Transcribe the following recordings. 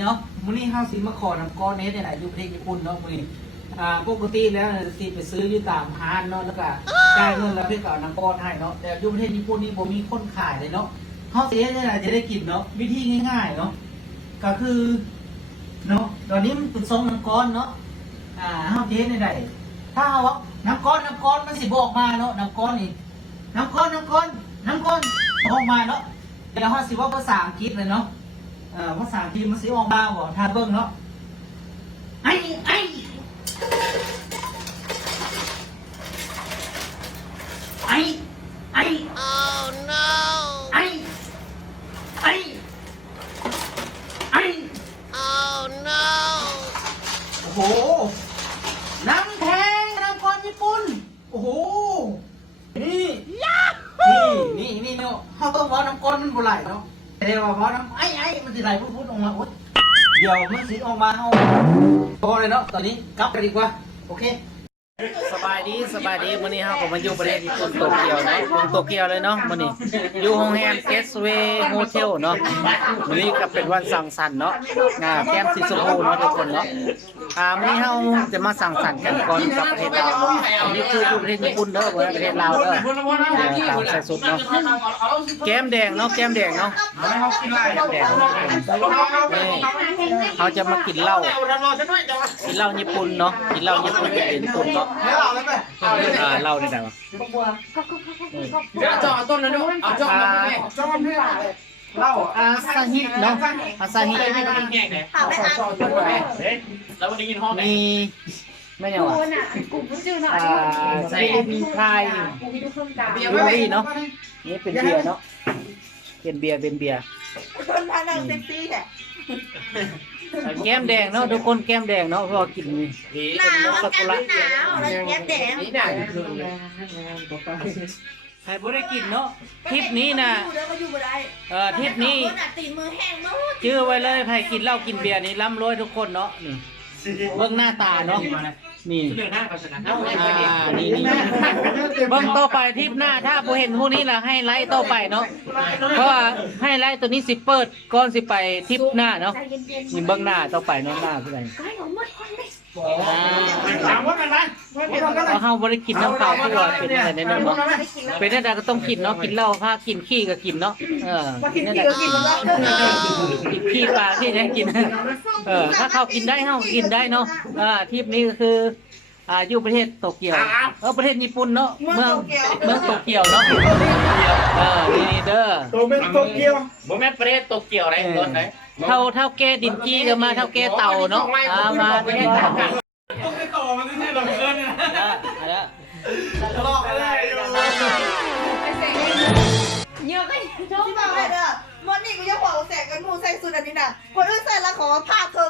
เนาะมื้อนี้เฮาสิมาขอน้ำก้อนเนสเนี่ยอยู่ประเทศญี่ปุ่นเนาะมื้อนี้ปกติแล้วสิไปซื้ออยู่ตามห้างเนาะแล้วก็จ่ายเงินแล้วเพิ่นก็เอาน้ำก้อนให้เนาะแต่อยู่ประเทศญี่ปุ่นนี่บ่มีคนขายเลยเนาะเฮาสิเฮ็ดจังได๋จะได้กินเนาะวิธีง่ายๆเนาะก็คือเนาะตอนนี้มันเป็นทรงน้ำก้อนเนาะเฮาสิเฮ็ดจังได๋ถ้าเฮาว่าน้ำก้อนมันสิบ่ออกมาเนาะน้ำก้อนนี่น้ำก้อนออกมาเนาะเดี๋ยวเฮาสิเว้าภาษาอังกฤษเลยเนาะภาษาอังกฤษมันสิออกมาบ่ถ้าเบิ่งเนาะไอ้ไอ้ไอ้ไอ้ Oh no! ไอ้ไอ้ไอ้ Oh no! โอ้โหน้ำแข็งน้ำก้อนญี่ปุ่นโอ้โหนี่นี่เนาะเขาต้องว่าน้ำก้อนมันบ่ไหลเนาะแต่ว่าพอน้ำไอ้มันสิไหลพุ่งออกมาโอ๊ยเดี๋ยวมันสิออกมาเอาพอเลยเนาะตอนนี้กลับไปดีกว่าโอเคสบายดีมื้อนี้เฮาก็มาอยู่ประเทศญี่ปุ่นโตเกียวเนาะโตเกียวเลยเนาะมื้อนี้อยู่โรงแรม Gateway Hotel เนาะมื้อนี้ก็เป็นวันสังสรรค์เนาะแก้มสีชมพูเนาะทุกคนเนาะมื้อนี้เฮาจะมาสังสรรค์กันก่อนกับประเทศลาวเนาะอันนี้คือประเทศญี่ปุ่นเด้อประเทศลาวเด้อตามใส่สุดเนาะแก้มแดงเนาะแก้มแดงเนาะแก้มแดงนี่เขาจะมากินเหล้าญี่ปุ่นเนาะกินเหล้าญี่ปุ่นเป็นญี่ปุ่นเนาะเหล้าได้ไหมวะเอาจอต้นแล้วดูเอาจอมาแม่จอมาเหล้าอาซาฮิเนาะอาซาฮิแล้ววันนี้กินห้องมีไม่เนี่ยวะใส่มีไข่เบียร์เนาะนี่เป็นเบียร์เนาะเป็นเบียร์คนพานั่งเซ็กซี่แหละแก้มแดงเนาะทุกคนแก้มแดงเนาะเพราะกินนี่หนาวอากาศหนาวอะไรแก้มแดงนี่หนาวใครบ่ได้กินเนาะทริปนี้นะทริปนี้ตีมือแห้งมาก ชื่อไว้เลยใครกินเหล้ากินเบียร์นี่ร่ำรวยทุกคนเนาะนี่เบิ่งหน้าตาเนาะนี่นี่เบิ่งต่อไปทริปหน้าถ้าบ่เห็นพวกนี้ล่ะให้ไลค์ต่อไปเนาะเพราะว่าให้ไลค์ตัวนี้สิเปิดก่อนสิไปทริปหน้าเนาะนี่เบิ่งหน้าต่อไปเนาะหน้าผู้ใดถามว่ากันนะเพราะเฮาบ่ได้กินน้ำขาวตัวเป็นอะไรแน่นอนเนาะเป็นได้ก็ต้องกินเนาะกินเหล้าถ้ากินขี้ก็กินเนาะกินได้ก็กินกินขี้ปลาที่ได้กินถ้าเขากินได้เฮากินได้เนาะทริปนี้ก็คืออยู่ประเทศโตเกียวประเทศญี่ปุ่นเนาะเมืองโตเกียวเนาะนี่เด้อโตเกียวบ่แม่นประเทศโตเกียวไรรถไหนเท่าแก่ดินจี้ก็มาเท่าแก่เต่าเนาะมาประเทศต่างต้องไปต่อมันที่ไหนหรอกเกินนะทะเลาะกันเลยเยอะไปที่บอกเลยเด้อวันนี้กูจะขอแสกกันหมูใส่สุดอันนี้นะคนอื่นใส่ละขอภาพเธอ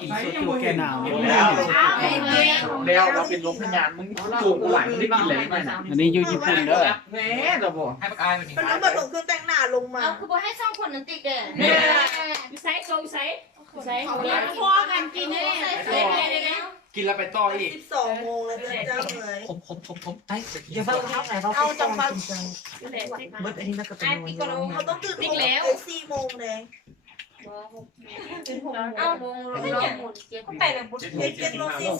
กินโซจูแกหนาวแล้วเราเป็นลมพยานมึงจูบหลายไม่ได้กินเลยไม่นะอันนี้อยู่ญี่ปุ่นเด้อแม่จะบอกให้ปากกายมันนี่มันต้องมาลงเครื่องแต่งหน้าลงมาเอาคือบอกให้สองคนนั้นติดเด้อใส่โซ่ใส่เนี่ยพอกันกินได้เลยกินแล้วไปต่ออีก12 โมงเลยเจ้าเลยผมไอ้อย่าเพิ่งเท่าไหร่เอาจังฟังเบิดอันนี้น่าจะเป็นเขาต้องตื่นอีกแล้ว4 โมงเลยเอาลงหมุนเจ็ดไปเลยหมุนเจ็ดโมง